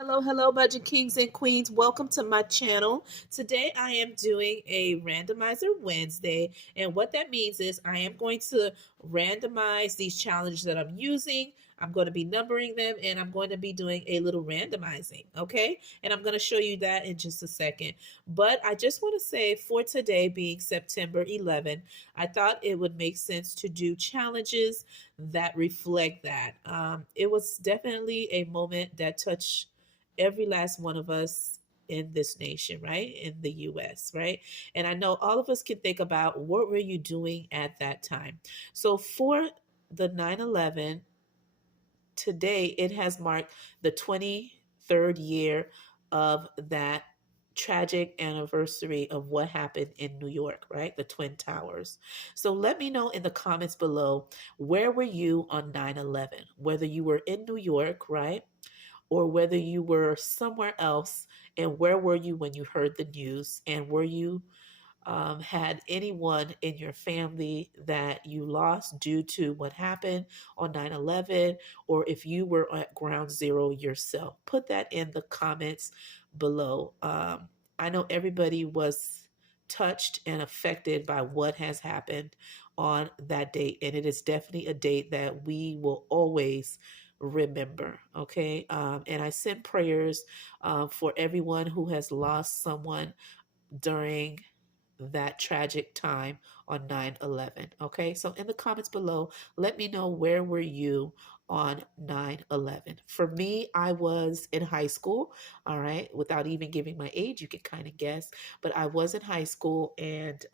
Hello, hello, budget kings and queens. Welcome to my channel. Today I am doing a randomizer Wednesday, and what that means is I am going to randomize these challenges that I'm using. I'm going to be numbering them and I'm going to be doing a little randomizing, okay? And I'm going to show you that in just a second. But I just want to say for today being September 11, I thought it would make sense to do challenges that reflect that. It was definitely a moment that touched every last one of us in this nation, right? In the US, right? And I know all of us can think about what were you doing at that time. So for the 9/11 today, it has marked the 23rd year of that tragic anniversary of what happened in New York, right? The Twin Towers. So let me know in the comments below, where were you on 9/11? Whether you were in New York, right? Or whether you were somewhere else, and where were you when you heard the news, and were you had anyone in your family that you lost due to what happened on 9/11, or if you were at ground zero yourself. Put that in the comments below. I know everybody was touched and affected by what has happened on that date, and it is definitely a date that we will always remember. Okay. And I send prayers for everyone who has lost someone during that tragic time on 9/11. Okay, so in the comments below, let me know, where were you on 9/11? For me, I was in high school. All right, without even giving my age, you can kind of guess, but I was in high school, and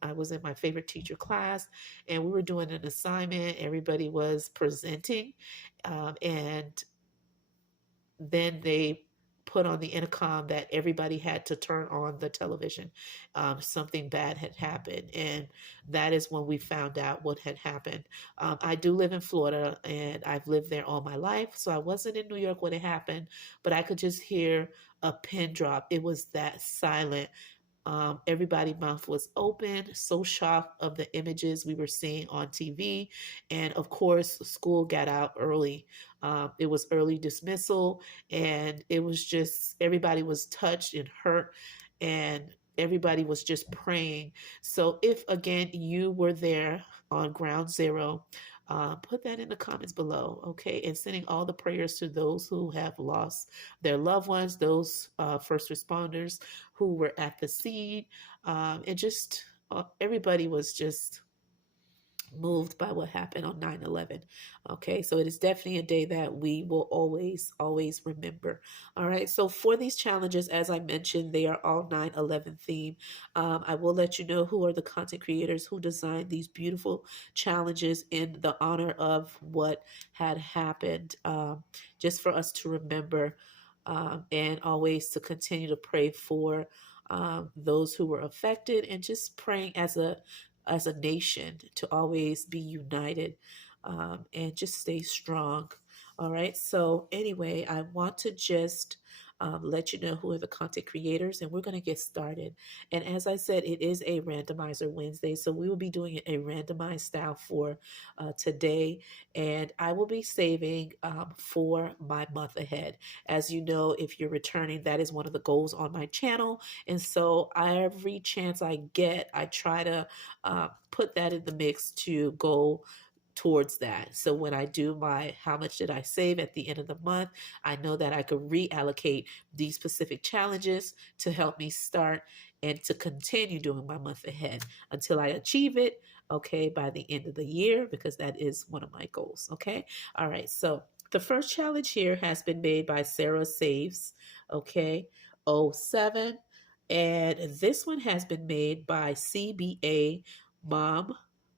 I was in my favorite teacher class, and we were doing an assignment. Everybody was presenting, and then they put on the intercom that everybody had to turn on the television. Something bad had happened, and that is when we found out what had happened. I do live in Florida, and I've lived there all my life, so I wasn't in New York when it happened, but I could just hear a pin drop. It was that silent. Everybody's mouth was open, so shocked of the images we were seeing on TV. And of course, school got out early. It was early dismissal, and it was just everybody was touched and hurt, and everybody was just praying. So, if again you were there on ground zero, put that in the comments below, okay? And sending all the prayers to those who have lost their loved ones, those first responders who were at the scene, and just everybody was just moved by what happened on 9/11. Okay, so it is definitely a day that we will always remember. All right, so for these challenges, as I mentioned, they are all 9/11 themed. I will let you know who are the content creators who designed these beautiful challenges in the honor of what had happened, just for us to remember, and always to continue to pray for those who were affected, and just praying as a nation to always be united, and just stay strong. All right. So, anyway, I want to just let you know who are the content creators, and we're going to get started. And as I said, it is a randomizer Wednesday, so we will be doing a randomized style for today, and I will be saving for my month ahead. As you know, if you're returning, that is one of the goals on my channel, and so every chance I get, I try to put that in the mix to go towards that. So when I do my how much did I save at the end of the month, I know that I could reallocate these specific challenges to help me start and to continue doing my month ahead until I achieve it, okay, by the end of the year, because that is one of my goals, okay? All right, so the first challenge here has been made by Sarah Saves, okay, '07. And this one has been made by CBA Mom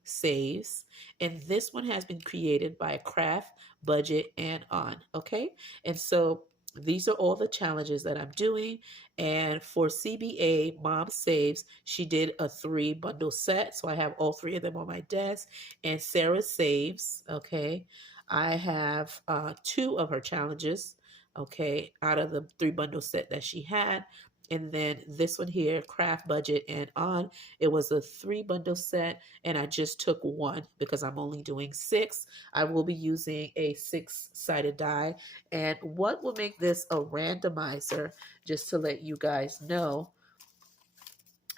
Saves. And this one has been created by Craft, Budget, and On. Okay. And so these are all the challenges that I'm doing. And for CBA Mom Saves, she did a 3 bundle set. So I have all three of them on my desk. And Sarah Saves, okay, I have two of her challenges, okay, out of the 3 bundle set that she had. And then this one here, craft budget and on, it was a 3 bundle set, and I just took one because I'm only doing 6. I will be using a 6-sided die. And what will make this a randomizer, just to let you guys know,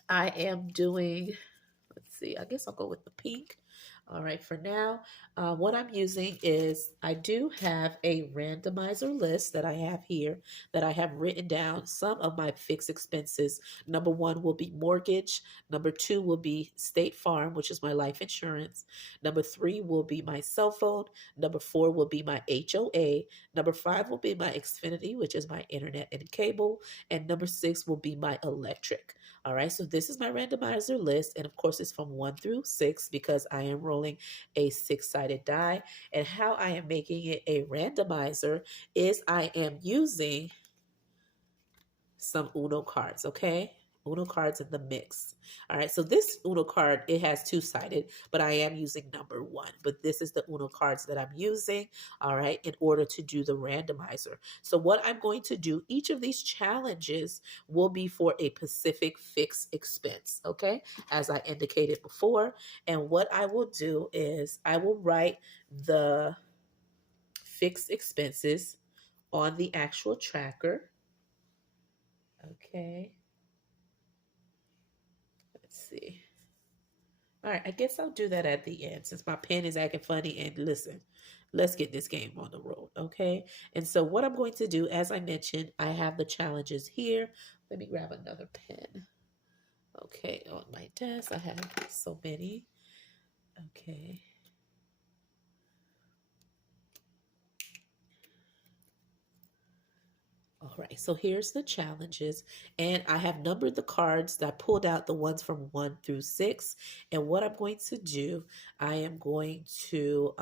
I am doing, let's see, I guess I'll go with the pink. All right, for now, what I'm using is I do have a randomizer list that I have here that I have written down some of my fixed expenses. Number 1 will be mortgage. Number 2 will be State Farm, which is my life insurance. Number 3 will be my cell phone. Number 4 will be my HOA. Number 5 will be my Xfinity, which is my internet and cable. And number 6 will be my electric. All right, so this is my randomizer list, and of course it's from 1 through 6 because I am rolling a 6-sided die. And how I am making it a randomizer is I am using some Uno cards, okay? Uno cards in the mix. All right, so this Uno card, it has 2-sided, but I am using number 1. But this is the Uno cards that I'm using, all right, in order to do the randomizer. So what I'm going to do, each of these challenges will be for a specific fixed expense, okay, as I indicated before. And what I will do is I will write the fixed expenses on the actual tracker. Okay. Let's see. All right, I guess I'll do that at the end since my pen is acting funny. And listen, let's get this game on the road, okay? And so what I'm going to do, as I mentioned, I have the challenges here. Let me grab another pen. Okay, on my desk, I have so many. Okay. All right, so here's the challenges, and I have numbered the cards that I pulled out, the ones from 1 through 6. And what I'm going to do, I am going to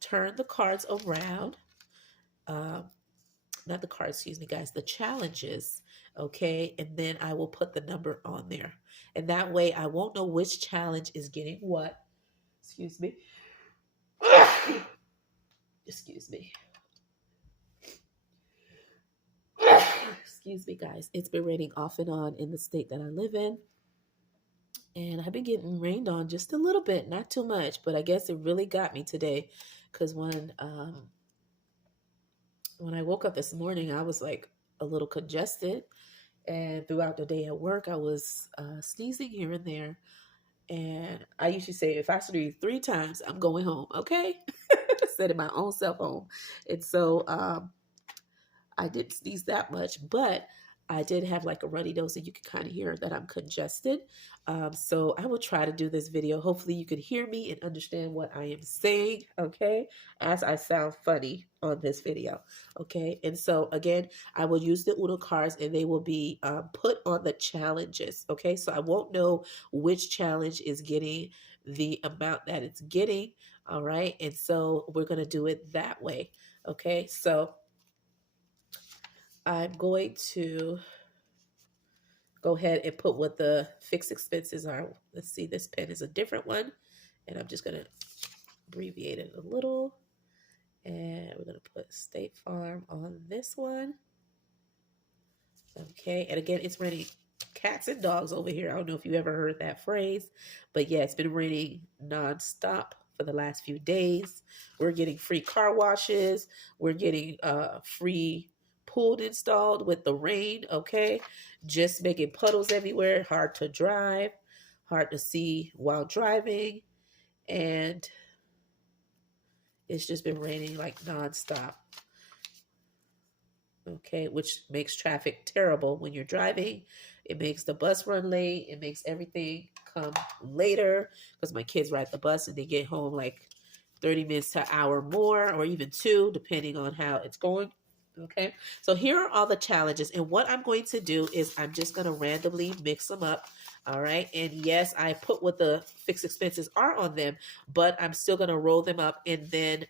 turn the cards around. Not the cards, excuse me, guys, the challenges, okay? And then I will put the number on there. And that way I won't know which challenge is getting what. Excuse me. Excuse me. Excuse me, guys. It's been raining off and on in the state that I live in. And I've been getting rained on just a little bit, not too much, but I guess it really got me today. Because when I woke up this morning, I was like a little congested. And throughout the day at work, I was sneezing here and there. And I usually say, if I sneeze 3 times, I'm going home, okay? Setting my own self home. And so I didn't sneeze that much, but I did have like a runny nose, and you can kind of hear that I'm congested. So I will try to do this video. Hopefully you can hear me and understand what I am saying, okay, as I sound funny on this video, okay? And so again, I will use the Uno cards, and they will be put on the challenges, okay? So I won't know which challenge is getting the amount that it's getting, all right? And so we're going to do it that way, okay? So I'm going to go ahead and put what the fixed expenses are. Let's see, this pen is a different one, and I'm just going to abbreviate it a little. And we're going to put State Farm on this one. Okay, and again, it's raining cats and dogs over here. I don't know if you ever heard that phrase, but yeah, it's been raining nonstop for the last few days. We're getting free car washes. We're getting free pool installed with the rain, okay? Just making puddles everywhere, hard to drive, hard to see while driving, and it's just been raining like nonstop, okay? Which makes traffic terrible when you're driving. It makes the bus run late. It makes everything come later because my kids ride the bus and they get home like 30 minutes to an hour more, or even 2, depending on how it's going. Okay, so here are all the challenges, and what I'm going to do is I'm just going to randomly mix them up. All right, and yes, I put what the fixed expenses are on them, but I'm still going to roll them up and then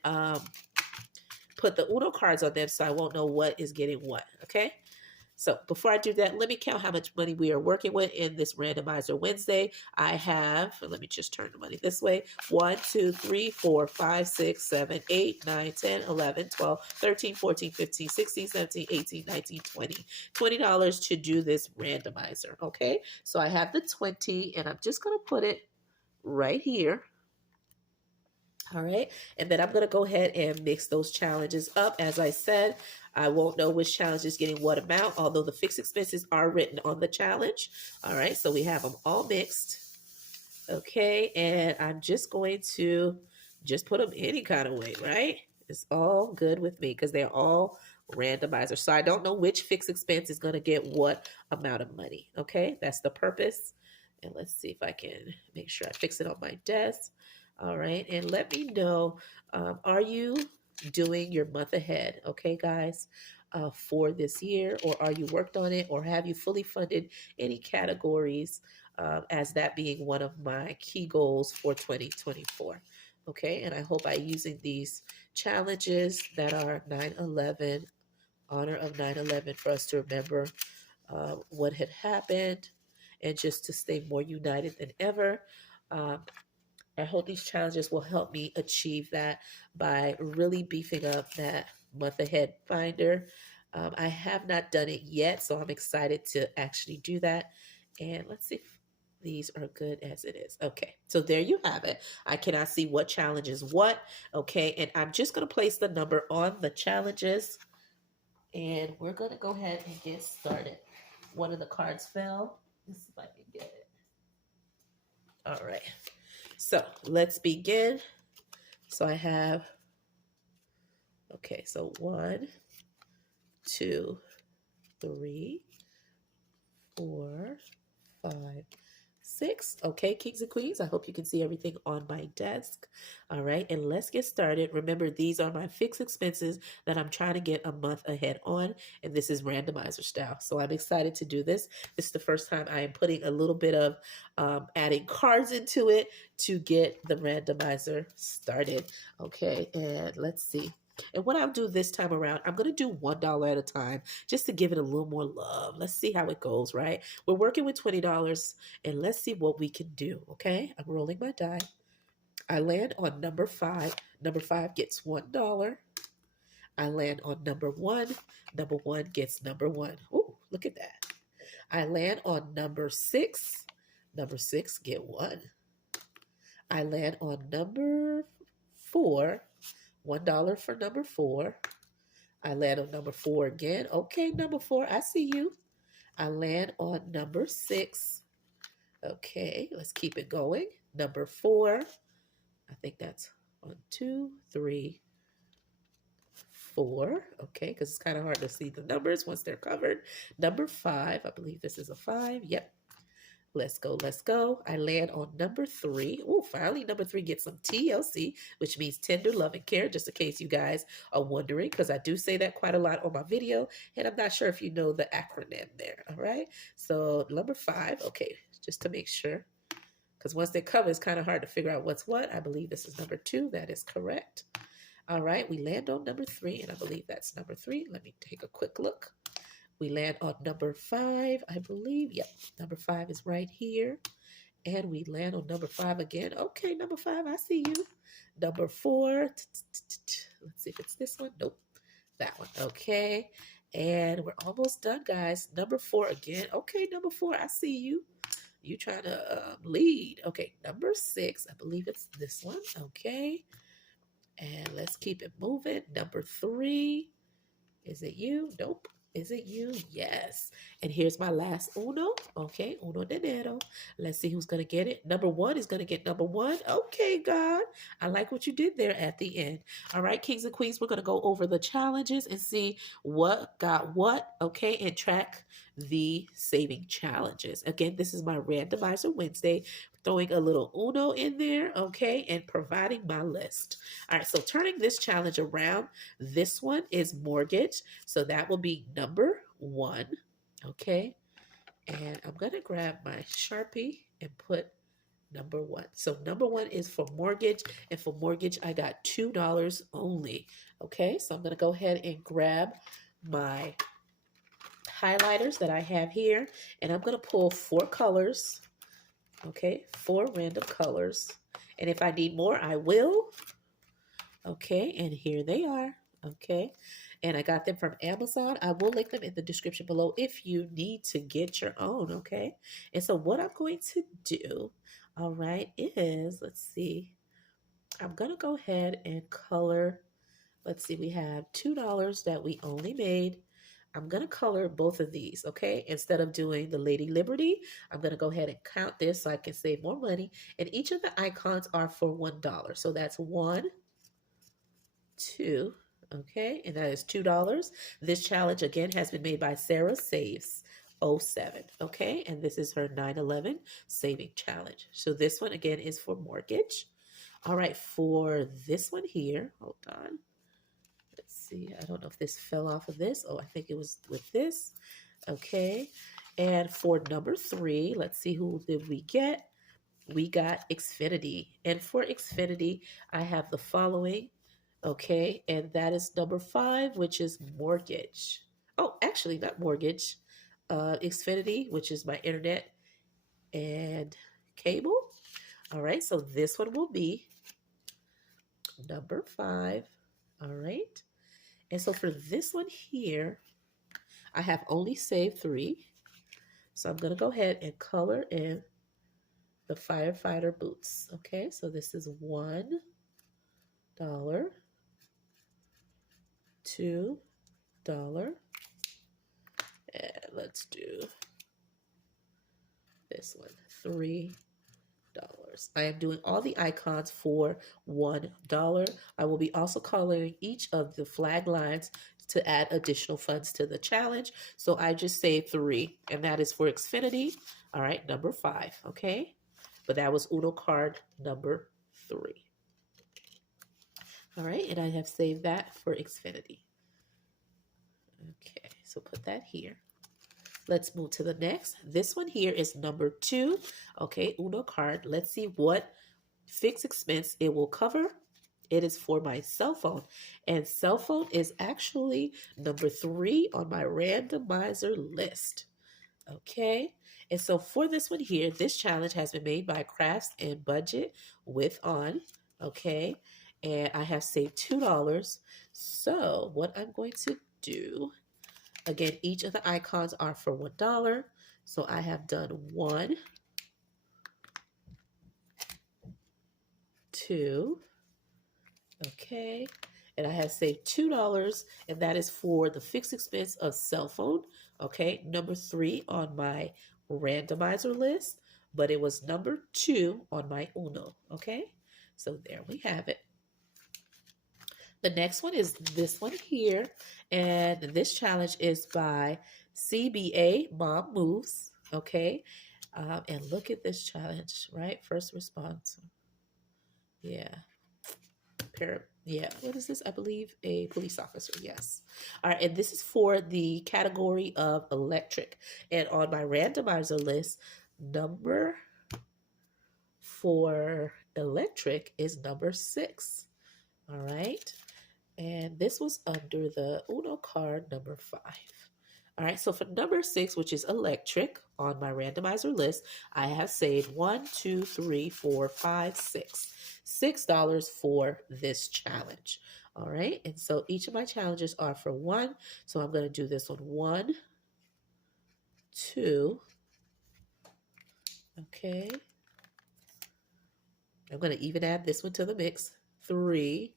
put the Uno cards on them, so I won't know what is getting what. Okay, So before I do that, let me count how much money we are working with in this Randomizer Wednesday. I have, let me just turn the money this way, 1, 2, 3, 4, 5, 6, 7, 8, 9, 10, 11, 12, 13, 14, 15, 16, 17, 18, 19, 20. $20 to do this randomizer, okay? So I have the 20, and I'm just going to put it right here. All right, and then I'm going to go ahead and mix those challenges up. As I said, I won't know which challenge is getting what amount, although the fixed expenses are written on the challenge. All right, so we have them all mixed. Okay, and I'm just going to just put them any kind of way, right? It's all good with me because they're all randomizers. So I don't know which fixed expense is going to get what amount of money. Okay, that's the purpose. And let's see if I can make sure I fix it on my desk. All right, and let me know, are you doing your month ahead, okay, guys, for this year, or are you worked on it, or have you fully funded any categories, as that being one of my key goals for 2024? Okay, and I hope by using these challenges that are 9/11, honor of 9/11, for us to remember what had happened and just to stay more united than ever. I hope these challenges will help me achieve that by really beefing up that month ahead finder. I have not done it yet, so I'm excited to actually do that. And let's see if these are good as it is. Okay, so there you have it. I cannot see what challenge is what. Okay, and I'm just going to place the number on the challenges. And we're going to go ahead and get started. One of the cards fell. Let's see if I can get it. All right. So let's begin. So I have, okay, so 1, 2, 3, 4, 5, 6. Okay, kings and queens, I hope you can see everything on my desk. All right, and let's get started. Remember, these are my fixed expenses that I'm trying to get a month ahead on, and this is randomizer style. So I'm excited to do this. This is the first time I am putting a little bit of adding cards into it to get the randomizer started. Okay, and let's see. And what I'll do this time around, I'm going to do $1 at a time just to give it a little more love. Let's see how it goes, right? We're working with $20, and let's see what we can do, okay? I'm rolling my die. I land on number 5. Number 5 gets $1. I land on number 1. Number 1 gets number 1. Ooh, look at that. I land on number 6. Number 6 get 1. I land on number 4. $1 for number 4. I land on number 4 again. Okay, number 4, I see you. I land on number 6. Okay, let's keep it going. Number 4. I think that's 1, 2, 3, 4. Okay, because it's kind of hard to see the numbers once they're covered. Number 5. I believe this is a 5. Yep. Let's go, let's go. I land on number 3. Oh, finally, number 3 gets some TLC, which means tender love and care, just in case you guys are wondering, because I do say that quite a lot on my video, and I'm not sure if you know the acronym there, all right? So number 5, okay, just to make sure, because once they're covered, it's kind of hard to figure out what's what. I believe this is number 2. That is correct. All right, we land on number 3, and I believe that's number 3. Let me take a quick look. We land on number 5, I believe. Yep, number 5 is right here. And we land on number 5 again. Okay, number 5, I see you. Number 4. Let's see if it's this one. Nope, that one. Okay, and we're almost done, guys. Number 4 again. Okay, number 4, I see you. You trying to lead. Okay, number 6, I believe it's this one. Okay, and let's keep it moving. Number 3. Is it you? Nope. Is it you? Yes. And here's my last uno. Okay, uno dinero. Let's see who's going to get it. Number 1 is going to get number 1. Okay, God. I like what you did there at the end. All right, kings and queens, we're going to go over the challenges and see what got what, okay, and track the saving challenges. Again, this is my Randomizer Wednesday, throwing a little uno in there, okay, and providing my list. All right, so turning this challenge around, this one is mortgage. So that will be number 1, okay? And I'm going to grab my Sharpie and put number 1. So number 1 is for mortgage, and for mortgage, I got $2 only, okay? So I'm going to go ahead and grab my highlighters that I have here, and I'm going to pull 4 colors. Okay, 4 random colors. And if I need more, I will. Okay, and here they are. Okay, and I got them from Amazon. I will link them in the description below if you need to get your own. Okay, and so what I'm going to do, all right, is, let's see, I'm going to go ahead and color. Let's see, we have $2 that we only made. I'm going to color both of these, okay? Instead of doing the Lady Liberty, I'm going to go ahead and count this so I can save more money. And each of the icons are for $1. So that's 1, 2, okay? And that is $2. This challenge, again, has been made by Sarah Saves 07, okay? And this is her 9/11 saving challenge. So this one, again, is for mortgage. All right, for this one here, hold on. Let's see, I don't know if this fell off of this. Oh, I think it was with this. Okay. And for number 3, let's see, who did we get? We got Xfinity. And for Xfinity, I have the following. Okay. And that is number 5, which is mortgage. Oh, actually, not mortgage. Xfinity, which is my internet and cable. All right. So this one will be number 5. All right. And so for this one here, I have only saved 3. So I'm going to go ahead and color in the firefighter boots. Okay, so this is $1, $2, and let's do this one, $3. I am doing all the icons for $1. I will be also coloring each of the flag lines to add additional funds to the challenge. So I just saved 3, and that is for Xfinity. All right, number 5, okay? But that was Uno card number 3. All right, and I have saved that for Xfinity. Okay, so put that here. Let's move to the next. This one here is number 2. Okay, Uno card. Let's see what fixed expense it will cover. It is for my cell phone. And cell phone is actually number 3 on my randomizer list. Okay. And so for this one here, this challenge has been made by Crafts and Budget with On. Okay. And I have saved $2. So what I'm going to do, again, each of the icons are for $1. So I have done 1, 2, okay, and I have saved $2, and that is for the fixed expense of cell phone. Okay, number 3 on my randomizer list, but it was number 2 on my Uno. Okay, so there we have it. The next one is this one here, and this challenge is by CBA Mom Moves. Okay, and look at this challenge, right? First response. Yeah. What is this? I believe a police officer. Yes. All right. And this is for the category of electric. And on my randomizer list, number for electric is number 6. All right. And this was under the Uno card number 5. All right, so for number 6, which is electric, on my randomizer list, I have saved 1, 2, 3, 4, 5, 6. $6 for this challenge. All right, and so each of my challenges are for 1. So I'm going to do this one, 1, 2. Okay. I'm going to even add this one to the mix. 3.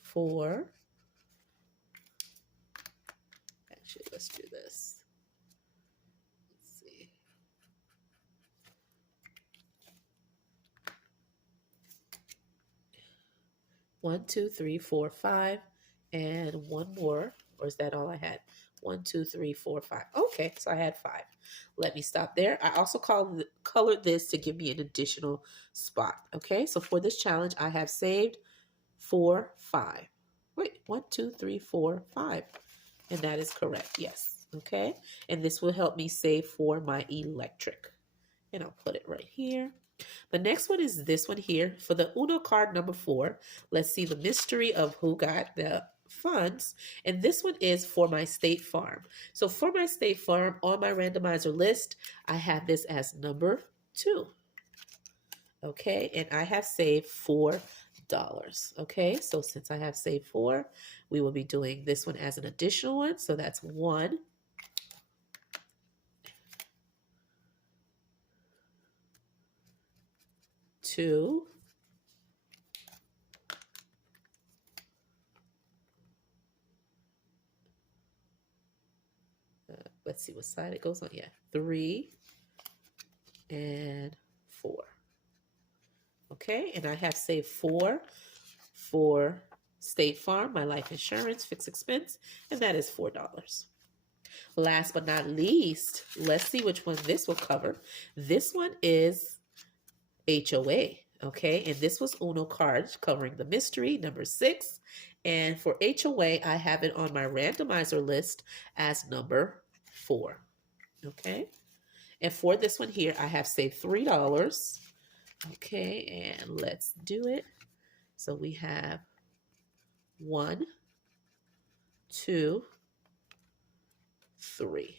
4. Actually, let's do this. Let's see. 1, 2, 3, 4, 5, and one more. Or is that all I had? 1, 2, 3, 4, 5. Okay, so I had 5. Let me stop there. I also colored this to give me an additional spot. Okay, so for this challenge, I have saved 4, 5. Wait, 1, 2, 3, 4, 5. And that is correct. Yes. Okay. And this will help me save for my electric. And I'll put it right here. The next one is this one here. For the Uno card number 4, let's see the mystery of who got the funds. And this one is for my State Farm. So for my State Farm, on my randomizer list, I have this as number 2. Okay, and I have saved $4. Okay, so since I have saved 4, we will be doing this one as an additional one. So that's 1, 2, let's see what side it goes on. Yeah, 3 and 4. Okay, and I have saved 4 for State Farm, my life insurance, fixed expense, and that is $4. Last but not least, let's see which one this will cover. This one is HOA, okay? And this was Uno cards covering the mystery, number 6. And for HOA, I have it on my randomizer list as number 4, okay? And for this one here, I have saved $3. Okay, and let's do it. So we have 1, 2, 3.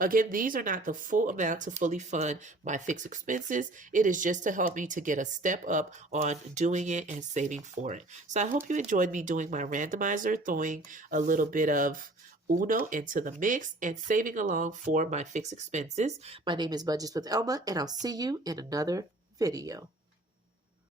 Again, these are not the full amount to fully fund my fixed expenses. It is just to help me to get a step up on doing it and saving for it. So I hope you enjoyed me doing my randomizer, throwing a little bit of Uno into the mix and saving along for my fixed expenses. My name is Budgets with Elma, and I'll see you in another video.